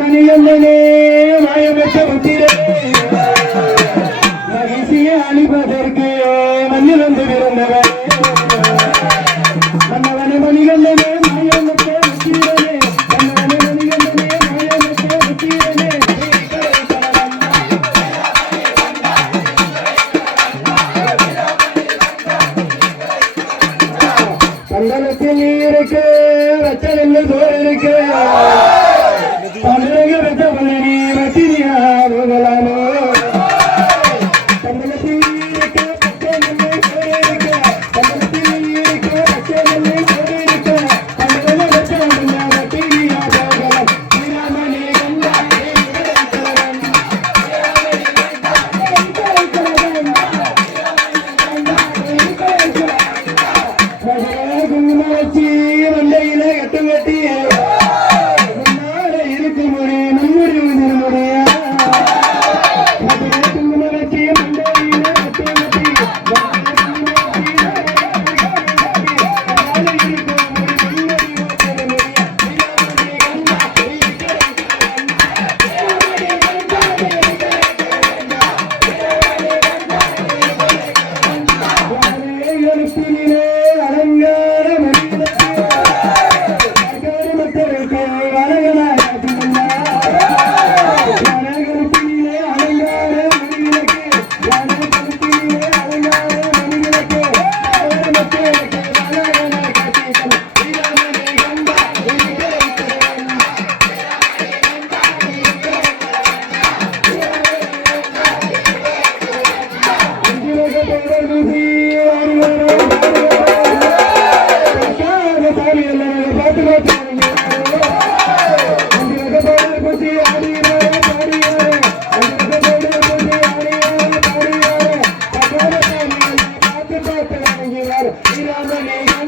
மணியம்மனே மாயமற்ற முத்திரே மகிழ்ச்சிய அழிப்பதற்கு மண்ணில் வந்து பிறந்தவர் மன்னவன மணிகண்டனே மாயமற்ற முத்திரனே மன்னவன மணிகண்டனே மாயமற்ற முத்திரனே சந்தனத்தில் நீருக்கு வச்சனென்று சோறு இருக்கு தமிழக வெச்ச பழனி வச்சிரியா போகலாமோ சந்தனத்தில் நீருக்கு வச்சனென்று சோறு இருக்கு சந்தனத்தில் நீருக்கு வச்சனென்று சோறு இருக்கு தமிழக வெச்ச பழனி வச்சிரியா போகலாம் ஸ்ரீராமனே கண்டா குங்குமச்சி மண்டையில கட்டு கட்டி முன்னால இருக்கு முடி நம்முடி முடியா குங்குமச்சி மண்டையில கட்டு கட்டி அலங்கார Ramani